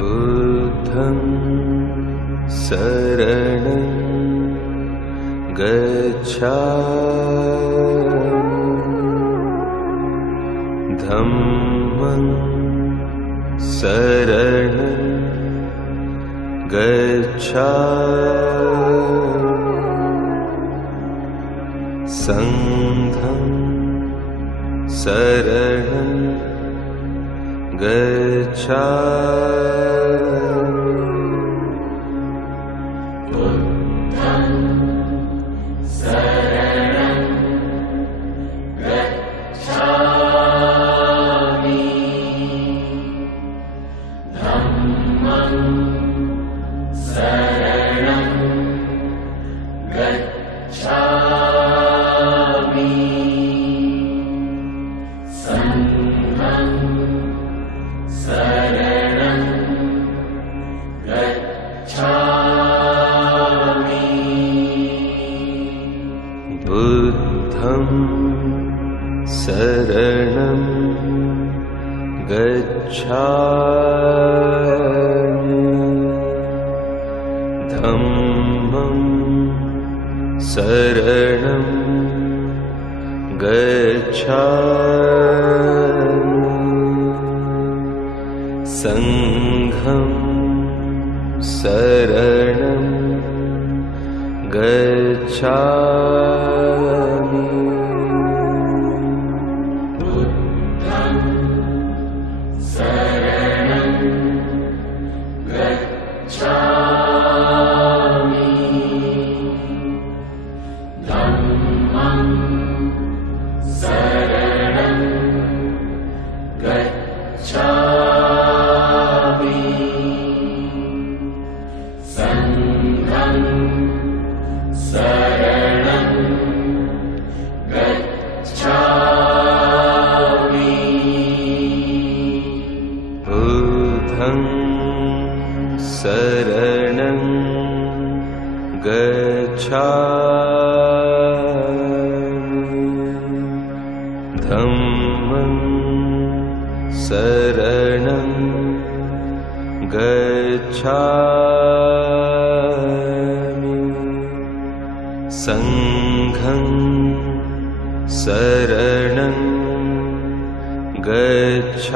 बुद्धं शरणं गच्छामि धम्मं शरणं गच्छामि संघं शरणं गच्छामि बुद्धं शरणं गच्छामि धम्मं शरणं गच्छामि संघं शरणं गच्छामि बुद्धं शरणं गच्छामि धम्मं शरणं गच्छामि संघं शरणं गच्छामि बुद्धं शरणं गच्छामि धम्मं शरणं गच्छामि संघं शरणं गच्छामि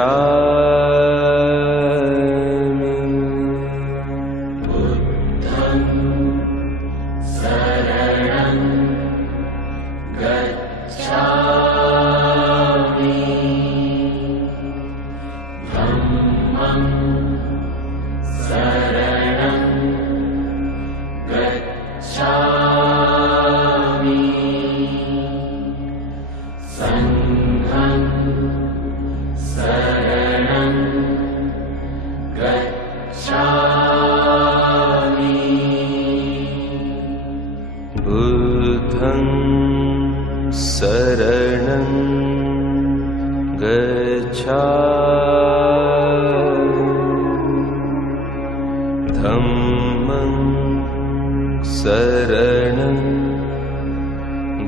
बुद्धं शरणं गच्छामि धम्मं शरणं गच्छामि संघं शरणं गच्छामि बुद्धं शरणं गच्छामि धम्मं शरणं गच्छामि संघं शरणं गच्छामि बुद्धं शरणं गच्छामि धम्मं शरणं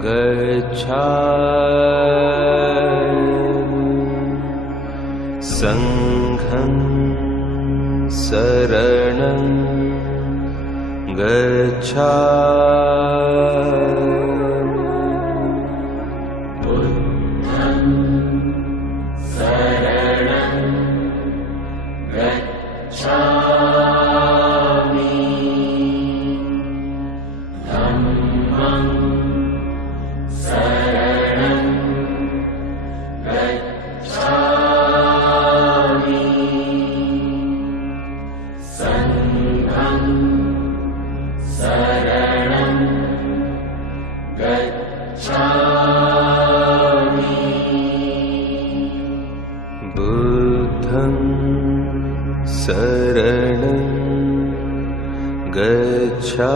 गच्छामि संघं शरणं गच्छामि बुद्धं शरणं गच्छामि धम्मं शरणं गच्छामि संघं शरणं गच्छामि बुद्धं शरणं गच्छामि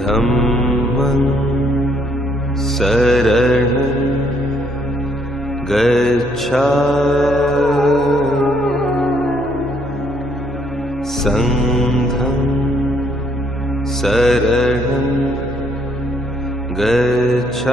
धम्मं शरणं गच्छामि संघं शरणं गच्छामि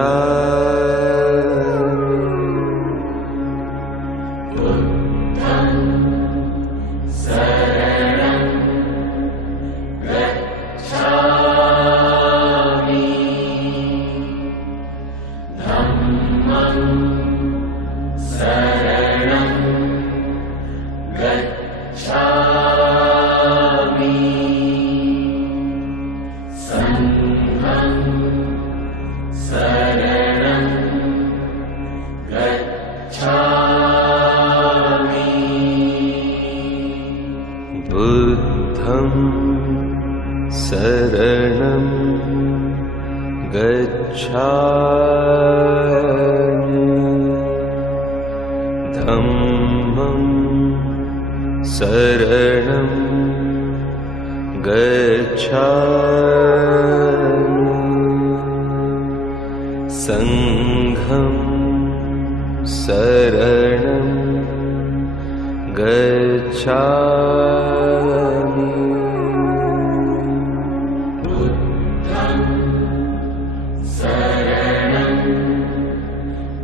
बुद्धं शरणं गच्छामि धम्मं शरणं गच्छामि संघं शरणं गच्छामि बुद्धं शरणं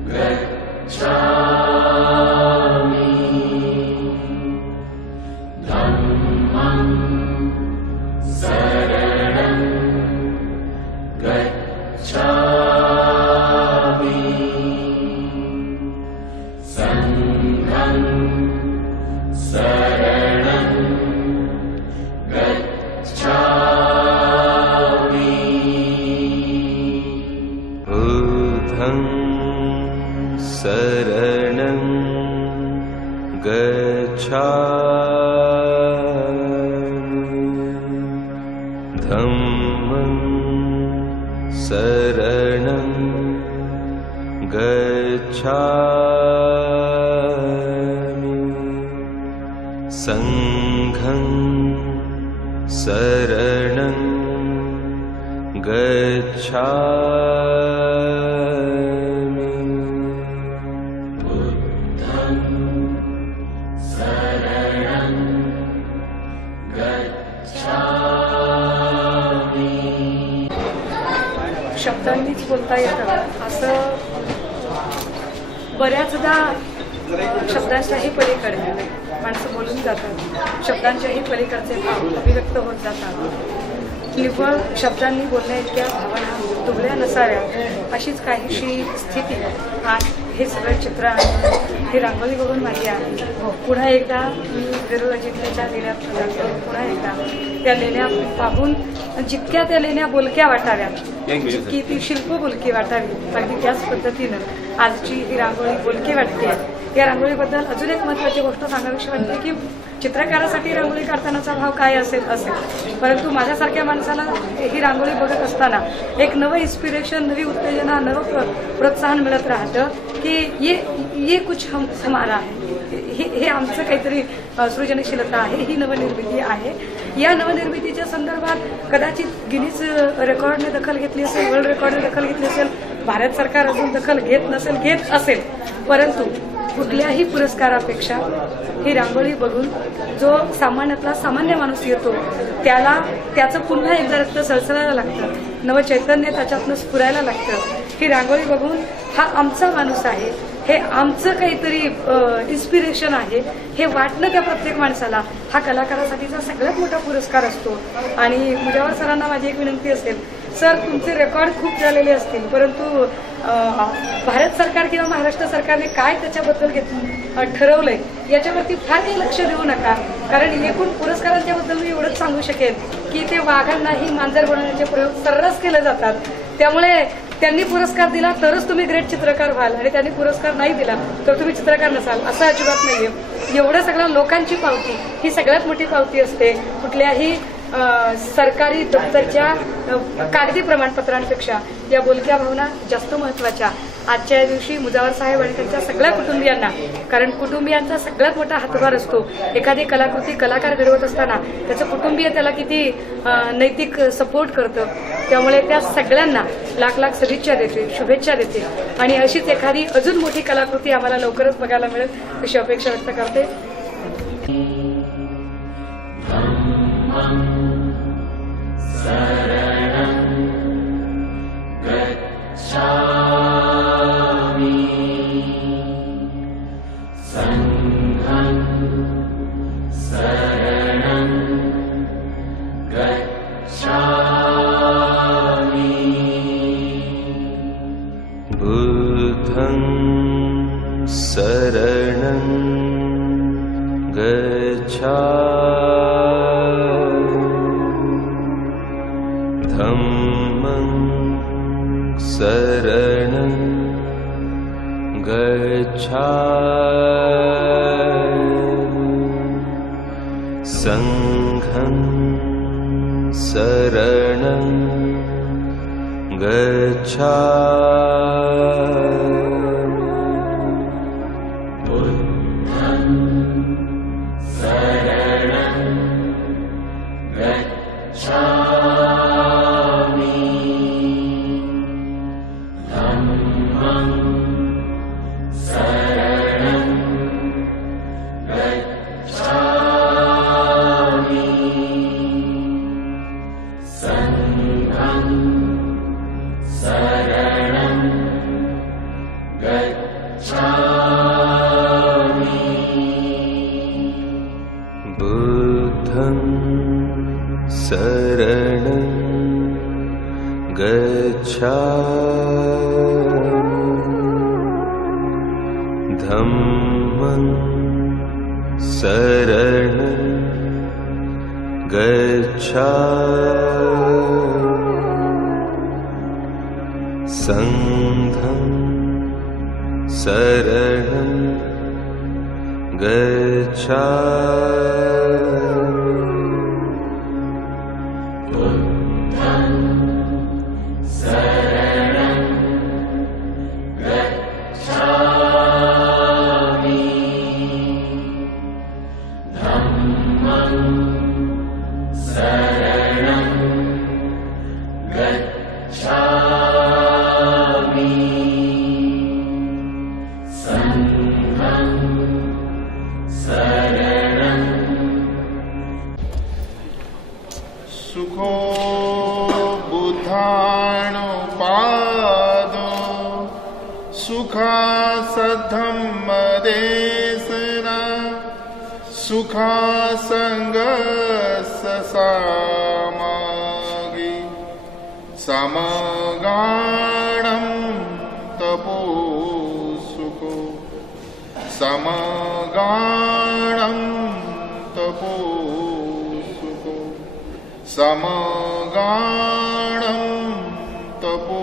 गच्छामि धम्मं शरणं गच्छामि संघं शरणं गच्छामि बुद्धं शरणं गच्छामि धम्मं शरणं गच्छामि संघं शरणं गच्छामि बुद्धं शरणं गच्छामि शब्दांनीच बोलता येतं असं बऱ्याचदा शब्दांच्याही पलीकडे माणसं बोलून जातात. शब्दांच्याही पलीकडचे भाव अभिव्यक्त होत जातात. निव्वळ शब्दांनी बोलण्या इतक्या भावना दुबळ्या नसाव्या अशीच काहीशी स्थिती आज हे सगळं चित्र आहे. ही रांगोळी बघून माझी आहे. पुन्हा एकदा मी वेरूळ अजिंक्यच्या लेण्या पुन्हा एकदा त्या लेण्या पाहून जितक्या त्या लेण्या बोलक्या वाटाव्यात जितकी ती शिल्प बोलकी वाटावी अगदी त्याच पद्धतीनं आजची ही रांगोळी बोलकी वाटते. या रांगोळीबद्दल अजून एक महत्त्वाची गोष्ट सांगावीशी वाटते की चित्रकारासाठी रांगोळी काढतानाचा भाव काय असेल परंतु माझ्यासारख्या माणसाला ही रांगोळी बघत असताना एक नवं इन्स्पिरेशन नवी उत्तेजना नवं प्रोत्साहन मिळत राहतं की ये कुछ हमारा आहे. हे आमचं काहीतरी सृजनशीलता आहे. ही नवनिर्मिती आहे. या नवनिर्मितीच्या संदर्भात कदाचित गिनीज रेकॉर्डने दखल घेतली असेल वर्ल्ड रेकॉर्डने दखल घेतली असेल भारत सरकार अजून दखल घेत असेल परंतु कुठल्याही पुरस्कारापेक्षा ही रांगोळी बघून जो सामान्यातला सामान्य माणूस येतो त्याचं पुन्हा एकदा रक्त सळसळायला लागतं. नवचैतन्य त्याच्यातनं स्फुरायला लागतं. ही रांगोळी बघून हा आमचा माणूस आहे हे आमचं काहीतरी इन्स्पिरेशन आहे हे वाटणं त्या प्रत्येक माणसाला हा कलाकारासाठीचा सगळ्यात मोठा पुरस्कार असतो. आणि मुजावर सरांना माझी एक विनंती असेल सर तुमचे रेकॉर्ड खूप झालेले असतील परंतु भारत सरकार किंवा महाराष्ट्र सरकारने काय त्याच्याबद्दल ठरवलंय याच्यावरती फार काही लक्ष देऊ नका. कारण एकूण पुरस्कारांच्या बद्दल मी एवढंच सांगू शकेन की ते वाघांनाही मांजर बनवण्याचे प्रयोग सर्रास केले जातात. त्यामुळे त्यांनी पुरस्कार दिला तरच तुम्ही ग्रेट चित्रकार व्हाल आणि त्यांनी पुरस्कार नाही दिला तर तुम्ही चित्रकार नसाल असं अजिबात नाहीये. एवढं सगळ्या लोकांची पावती ही सगळ्यात मोठी पावती असते. कुठल्याही सरकारी दप्तरच्या कागदी प्रमाणपत्रांपेक्षा या बोलक्या भावना जास्त महत्वाच्या. आजच्या दिवशी मुजावर साहेब आणि त्यांच्या सगळ्या कुटुंबियांना कारण कुटुंबियांचा सगळ्यात मोठा हातभार असतो. एखादी कलाकृती कलाकार घडवत असताना त्याचं कुटुंबीय त्याला किती नैतिक सपोर्ट करतं. त्यामुळे त्या सगळ्यांना लाख लाख सदिच्छा देते शुभेच्छा देते आणि अशीच एखादी अजून मोठी कलाकृती आम्हाला लवकरच बघायला मिळेल अशी अपेक्षा व्यक्त करते. शरणं गच्छामि संघं शरणं गच्छामि बुद्धं शरणं गच्छामि धम्मं शरणं गच्छामि संघं शरणं गच्छामि बुद्धं शरणं गच्छामि धम्मं शरणं गच्छामि संघं शरणं गच्छामि बुद्धं शरणं गच्छामि धम्मं शरणं गच्छामि संघं शरणं गच्छामि बुद्धं शरणं गच्छामि धम्मं शरणं गच्छामि संघं शरणं सुखो बुद्धानुपादो सुखा सद्धम्मदेशना सुखा संगससामागि समगाणं तपो सुखो समगाणं तपो सुखो समगाणं तपो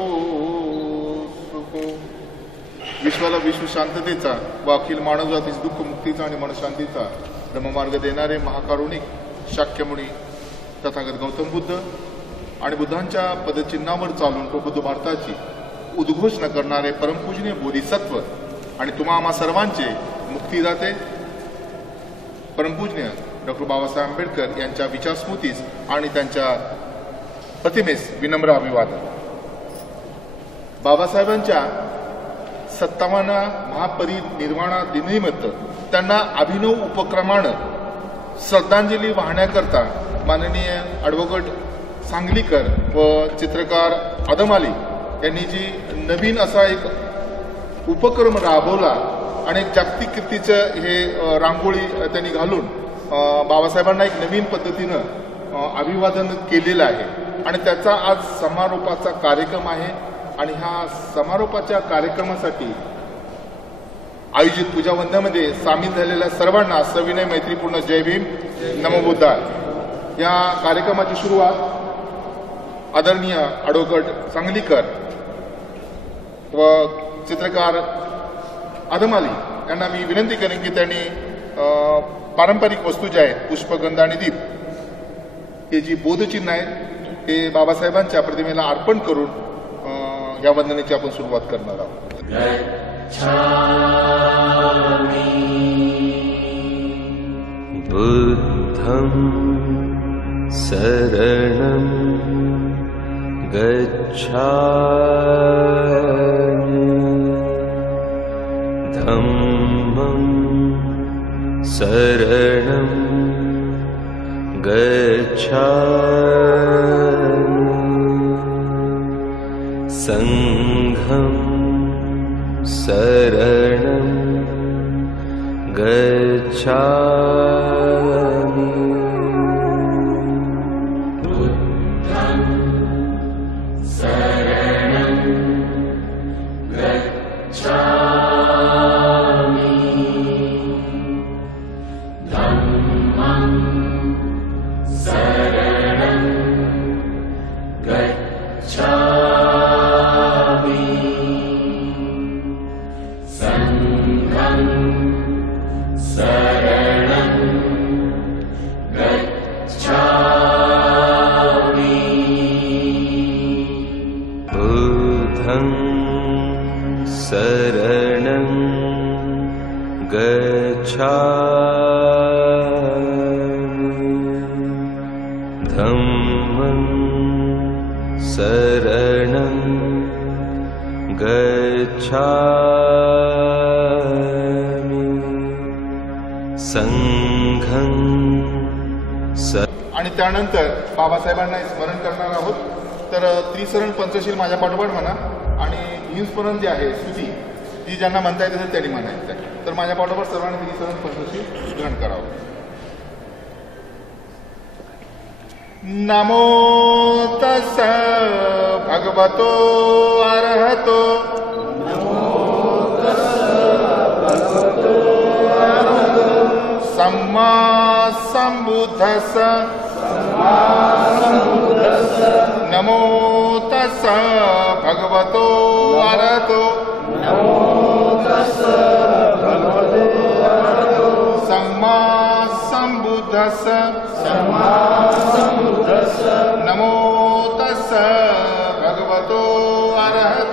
सुखो. विश्वाला विश्व शांततेचा व अखिल मानवजातीस दुःख मुक्तीचा आणि मनशांतीचा धम्ममार्ग देणारे महाकारुणिक शाक्यमुनी तथागत गौतम बुद्ध आणि बुद्धांच्या पदचिन्हावर चालून प्रबुद्ध भारताची उद्घोषणा करणारे परमपूजनीय बोधिसत्व आणि तुम्हा आम्हा सर्वांचे मुक्तीदाते परमपूजनीय डॉक्टर बाबासाहेब आंबेडकर यांच्या विचारस्मृतीस आणि त्यांच्या प्रतिमेस विनम्र अभिवादन. बाबासाहेबांच्या 57 महापरिनिर्वाण दिनानिमित्त त्यांना अभिनव उपक्रमानं श्रद्धांजली वाहण्याकरता माननीय ॲडव्होकेट सांगलीकर व चित्रकार आदमाली यांनी जी नवीन असा एक उपक्रम राबवला आणि एक जागतिक कीर्तीचं हे रांगोळी त्यांनी घालून बाबासाहेबांना एक नवीन पद्धतीनं अभिवादन केलेलं आहे आणि त्याचा आज समारोपाचा कार्यक्रम आहे. आणि ह्या समारोपाच्या कार्यक्रमासाठी आयोजित पूजावंदनामध्ये सामील झालेल्या सर्वांना सविनय मैत्रीपूर्ण जय भीम नमो बुद्धाय. या कार्यक्रमाची सुरुवात आदरणीय ॲडव्होकेट सांगलीकर व चित्रकार आदमाली यांना मी विनंती करेन की त्यांनी पारंपरिक वस्तू ज्या आहेत पुष्पगंध आणि दीप हे जी बोधचिन्ह आहेत ते बाबासाहेबांच्या प्रतिमेला अर्पण करून या वंदनेची आपण सुरुवात करणार आहोत. बुद्धं शरणं गच्छामि धम्मं शरणं गच्छामि संघं शरणं गच्छामि बुद्धं शरणं गच्छामि धम्मं शरणं गच्छामि संघं गच्छामि धम्मं शरणं गच्छामि संघं आणि त्यानंतर बाबासाहेबांना स्मरण करणार आहोत. तर त्रिसरण पंचशील माझ्या पाठोपाठ म्हणा आणि हिमस्मरण जे आहे स्तुती ती ज्यांना म्हणता येत असेल त्यांनी म्हणायचं आहे. तर माझ्या पाठोपाठ सर्वांनी त्रिसरण पंचशील ग्रहण करावं. नमो तस् भगवतो अरहतो सम्मा संबुद्धस्स नमो तस् भगवतो अरहतो सम्मा संबुद्धस्स नमो तस् भगवतो अरहतो